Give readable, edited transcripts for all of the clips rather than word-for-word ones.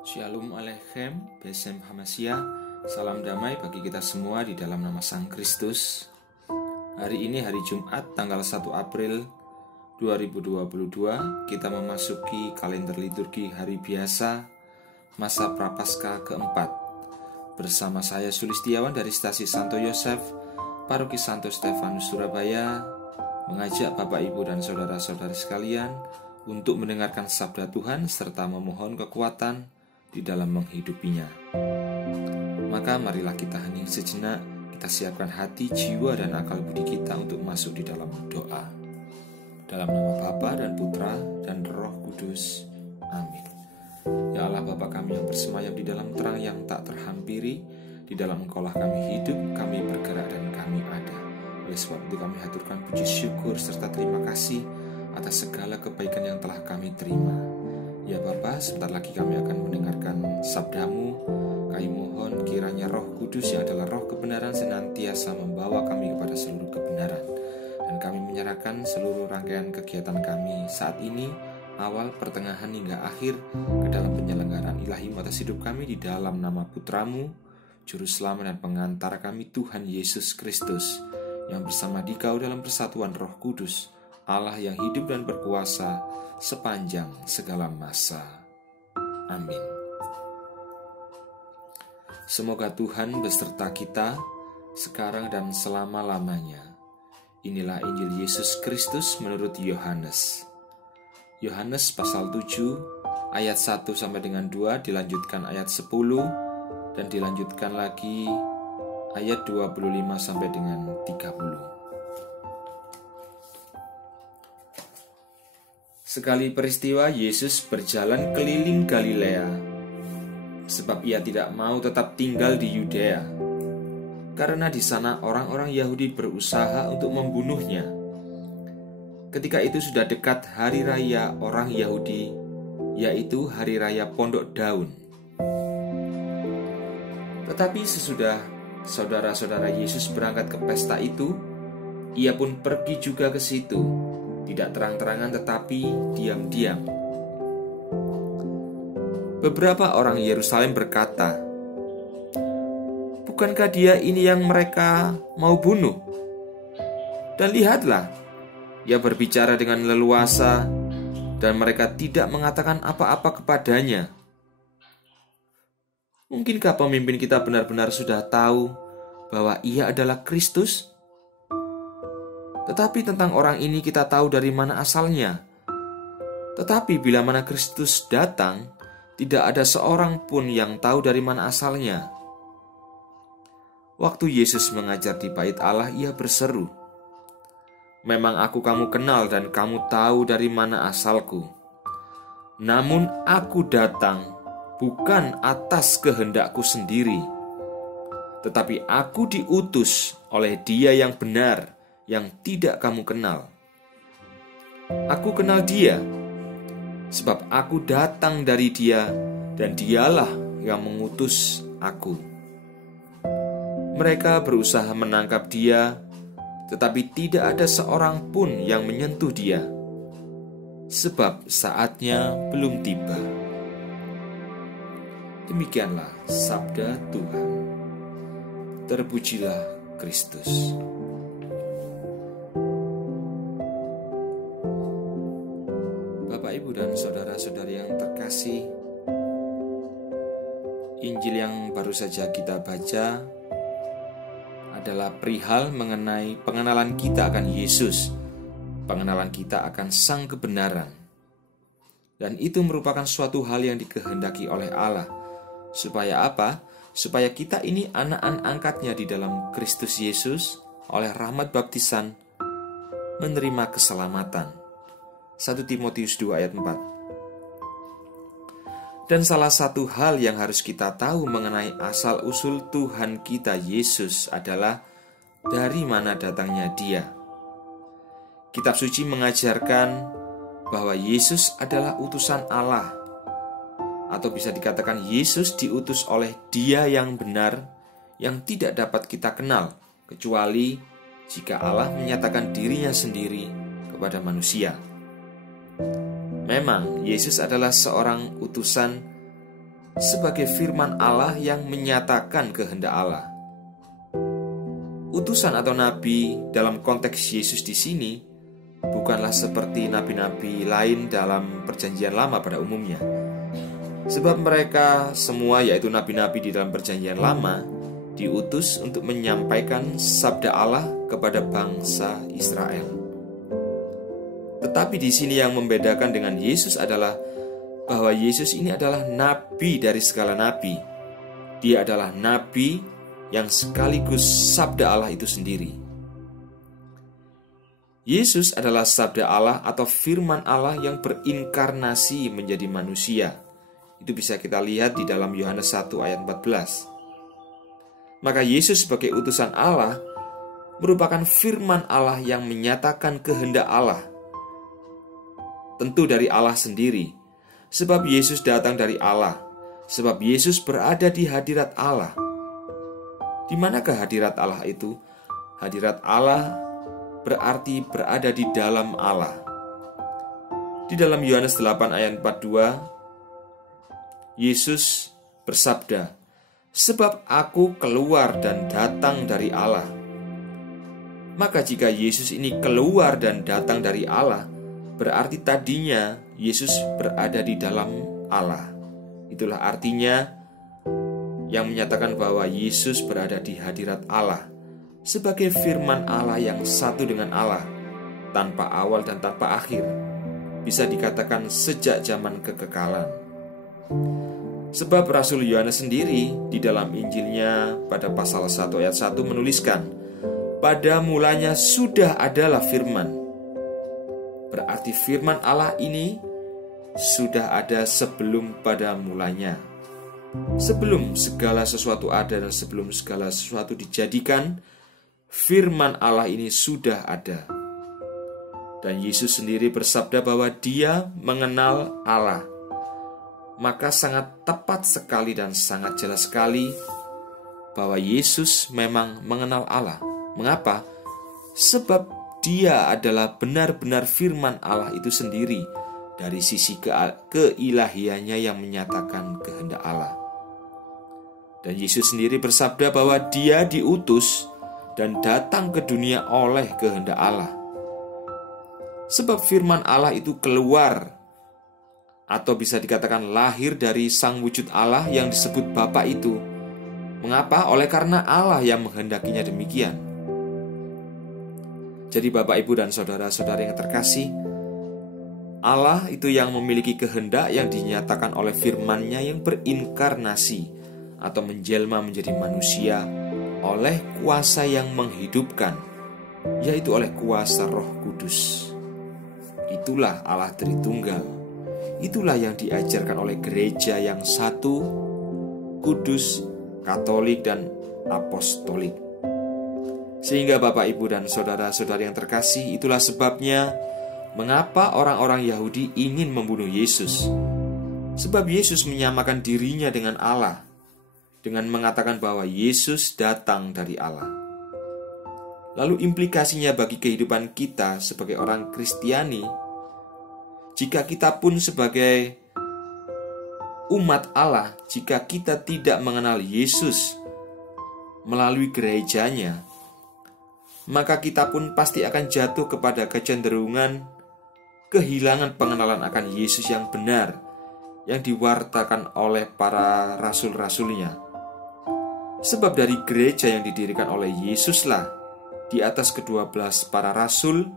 Shalom Aleichem, Besem Hamasia. Salam damai bagi kita semua di dalam nama Sang Kristus. Hari ini hari Jumat tanggal 1 April 2022. Kita memasuki kalender liturgi hari biasa masa Prapaskah keempat. Bersama saya Sulistiawan dari Stasi Santo Yosef, Paroki Santo Stefanus Surabaya, mengajak Bapak Ibu dan saudara-saudari sekalian untuk mendengarkan sabda Tuhan serta memohon kekuatan di dalam menghidupinya. Maka marilah kita hening sejenak, kita siapkan hati, jiwa, dan akal budi kita untuk masuk di dalam doa. Dalam nama Bapa dan Putra dan Roh Kudus. Amin. Ya Allah Bapa kami yang bersemayam di dalam terang yang tak terhampiri, di dalam Engkaulah kami hidup, kami bergerak, dan kami ada. Oleh sebab itu kami haturkan puji syukur serta terima kasih atas segala kebaikan yang telah kami terima. Ya Bapa, sebentar lagi kami akan mendengarkan sabdamu. Kami mohon kiranya Roh Kudus yang adalah Roh kebenaran senantiasa membawa kami kepada seluruh kebenaran. Dan kami menyerahkan seluruh rangkaian kegiatan kami saat ini, awal, pertengahan, hingga akhir, ke dalam penyelenggaraan ilahi atas hidup kami di dalam nama Putramu, Juru Selamat dan Pengantar kami, Tuhan Yesus Kristus, yang bersama Dikau dalam persatuan Roh Kudus, Allah yang hidup dan berkuasa sepanjang segala masa. Amin. Semoga Tuhan beserta kita sekarang dan selama-lamanya. Inilah Injil Yesus Kristus menurut Yohanes. Yohanes pasal 7 ayat 1 sampai dengan 2, dilanjutkan ayat 10 dan dilanjutkan lagi ayat 25 sampai dengan 30. Sekali peristiwa Yesus berjalan keliling Galilea, sebab ia tidak mau tetap tinggal di Yudea, karena di sana orang-orang Yahudi berusaha untuk membunuhnya. Ketika itu sudah dekat hari raya orang Yahudi, yaitu hari raya Pondok Daun. Tetapi sesudah saudara-saudara Yesus berangkat ke pesta itu, ia pun pergi juga ke situ. Tidak terang-terangan tetapi diam-diam. Beberapa orang Yerusalem berkata, "Bukankah dia ini yang mereka mau bunuh? Dan lihatlah, ia berbicara dengan leluasa dan mereka tidak mengatakan apa-apa kepadanya. Mungkinkah pemimpin kita benar-benar sudah tahu bahwa ia adalah Kristus? Tetapi tentang orang ini kita tahu dari mana asalnya. Tetapi bila mana Kristus datang, tidak ada seorang pun yang tahu dari mana asalnya." Waktu Yesus mengajar di bait Allah, ia berseru, "Memang aku kamu kenal dan kamu tahu dari mana asalku. Namun aku datang bukan atas kehendakku sendiri, tetapi aku diutus oleh Dia yang benar, yang tidak kamu kenal. Aku kenal Dia, sebab aku datang dari Dia, dan Dialah yang mengutus aku." Mereka berusaha menangkap Dia, tetapi tidak ada seorang pun yang menyentuh Dia, sebab saatnya belum tiba. Demikianlah sabda Tuhan. Terpujilah Kristus. Bapak, Ibu, dan saudara-saudari yang terkasih, Injil yang baru saja kita baca adalah perihal mengenai pengenalan kita akan Yesus, pengenalan kita akan Sang Kebenaran. Dan itu merupakan suatu hal yang dikehendaki oleh Allah. Supaya apa? Supaya kita ini anak-anak angkatnya di dalam Kristus Yesus, oleh rahmat baptisan menerima keselamatan. 1 Timotius 2 ayat 4. Dan salah satu hal yang harus kita tahu mengenai asal-usul Tuhan kita Yesus adalah dari mana datangnya Dia. Kitab suci mengajarkan bahwa Yesus adalah utusan Allah, atau bisa dikatakan Yesus diutus oleh Dia yang benar, yang tidak dapat kita kenal, kecuali jika Allah menyatakan dirinya sendiri kepada manusia. Memang Yesus adalah seorang utusan sebagai firman Allah yang menyatakan kehendak Allah. Utusan atau nabi dalam konteks Yesus di sini bukanlah seperti nabi-nabi lain dalam Perjanjian Lama pada umumnya. Sebab mereka semua, yaitu nabi-nabi di dalam Perjanjian Lama, diutus untuk menyampaikan sabda Allah kepada bangsa Israel. Tetapi di sini yang membedakan dengan Yesus adalah bahwa Yesus ini adalah nabi dari segala nabi. Dia adalah nabi yang sekaligus sabda Allah itu sendiri. Yesus adalah sabda Allah atau firman Allah yang berinkarnasi menjadi manusia. Itu bisa kita lihat di dalam Yohanes 1 ayat 14. Maka Yesus sebagai utusan Allah merupakan firman Allah yang menyatakan kehendak Allah. Tentu dari Allah sendiri, sebab Yesus datang dari Allah, sebab Yesus berada di hadirat Allah. Di manakah hadirat Allah itu? Hadirat Allah berarti berada di dalam Allah. Di dalam Yohanes 8 ayat 42, Yesus bersabda, "Sebab aku keluar dan datang dari Allah." Maka jika Yesus ini keluar dan datang dari Allah, berarti tadinya Yesus berada di dalam Allah. Itulah artinya yang menyatakan bahwa Yesus berada di hadirat Allah sebagai firman Allah yang satu dengan Allah, tanpa awal dan tanpa akhir, bisa dikatakan sejak zaman kekekalan. Sebab Rasul Yohanes sendiri di dalam Injilnya pada pasal 1 ayat 1 menuliskan, "Pada mulanya sudah adalah firman." Berarti firman Allah ini sudah ada sebelum pada mulanya. Sebelum segala sesuatu ada dan sebelum segala sesuatu dijadikan, firman Allah ini sudah ada. Dan Yesus sendiri bersabda bahwa Dia mengenal Allah. Maka sangat tepat sekali dan sangat jelas sekali bahwa Yesus memang mengenal Allah. Mengapa? Sebab Dia adalah benar-benar firman Allah itu sendiri dari sisi keilahiannya yang menyatakan kehendak Allah. Dan Yesus sendiri bersabda bahwa Dia diutus dan datang ke dunia oleh kehendak Allah. Sebab firman Allah itu keluar, atau bisa dikatakan lahir dari sang wujud Allah yang disebut Bapa itu. Mengapa? Oleh karena Allah yang menghendakinya demikian. Jadi Bapak, Ibu, dan saudara-saudara yang terkasih, Allah itu yang memiliki kehendak yang dinyatakan oleh firman-Nya yang berinkarnasi atau menjelma menjadi manusia oleh kuasa yang menghidupkan, yaitu oleh kuasa Roh Kudus. Itulah Allah Tritunggal. Itulah yang diajarkan oleh gereja yang satu, kudus, katolik, dan apostolik. Sehingga Bapak, Ibu, dan saudara-saudara yang terkasih, itulah sebabnya mengapa orang-orang Yahudi ingin membunuh Yesus. Sebab Yesus menyamakan dirinya dengan Allah, dengan mengatakan bahwa Yesus datang dari Allah. Lalu implikasinya bagi kehidupan kita sebagai orang Kristiani, jika kita pun sebagai umat Allah, jika kita tidak mengenal Yesus melalui gerejanya, maka kita pun pasti akan jatuh kepada kecenderungan kehilangan pengenalan akan Yesus yang benar, yang diwartakan oleh para rasul-rasulnya. Sebab dari gereja yang didirikan oleh Yesuslah, di atas ke-12 para rasul,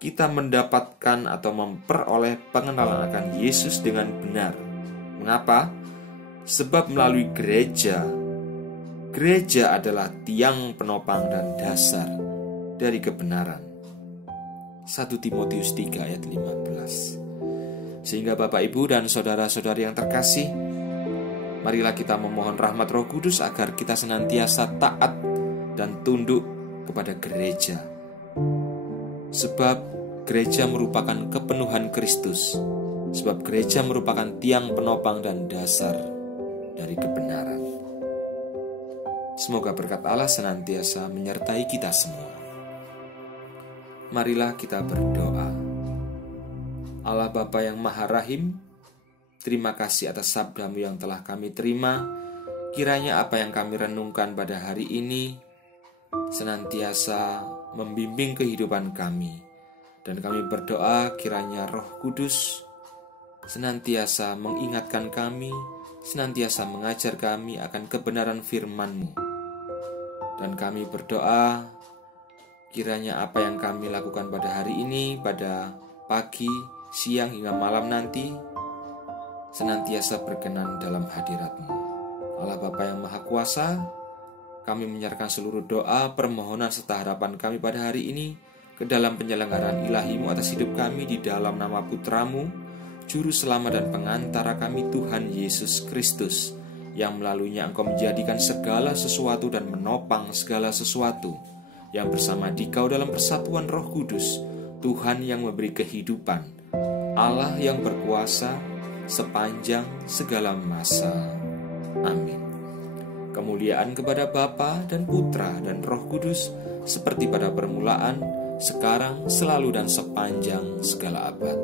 kita mendapatkan atau memperoleh pengenalan akan Yesus dengan benar. Mengapa? Sebab melalui gereja adalah tiang penopang dan dasar dari kebenaran. 1 Timotius 3 ayat 15. Sehingga Bapak, Ibu, dan saudara-saudari yang terkasih, marilah kita memohon rahmat Roh Kudus agar kita senantiasa taat dan tunduk kepada gereja. Sebab gereja merupakan kepenuhan Kristus. Sebab gereja merupakan tiang penopang dan dasar dari kebenaran. Semoga berkat Allah senantiasa menyertai kita semua. Marilah kita berdoa. Allah Bapa yang Maha Rahim, terima kasih atas sabda-Mu yang telah kami terima. Kiranya apa yang kami renungkan pada hari ini senantiasa membimbing kehidupan kami. Dan kami berdoa kiranya Roh Kudus senantiasa mengingatkan kami, senantiasa mengajar kami akan kebenaran firman-Mu. Dan kami berdoa kiranya apa yang kami lakukan pada hari ini, pada pagi, siang hingga malam nanti, senantiasa berkenan dalam hadirat-Mu. Allah Bapa yang Maha Kuasa, kami menyerahkan seluruh doa, permohonan serta harapan kami pada hari ini ke dalam penyelenggaraan ilahi-Mu atas hidup kami di dalam nama Putra-Mu, Juru Selamat dan Pengantara kami, Tuhan Yesus Kristus, yang melaluinya Engkau menjadikan segala sesuatu dan menopang segala sesuatu, yang bersama Dikau dalam persatuan Roh Kudus, Tuhan yang memberi kehidupan, Allah yang berkuasa sepanjang segala masa. Amin. Kemuliaan kepada Bapa dan Putra dan Roh Kudus, seperti pada permulaan, sekarang, selalu dan sepanjang segala abad.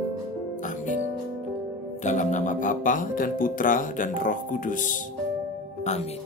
Amin. Dalam nama Bapa dan Putra dan Roh Kudus. Amin.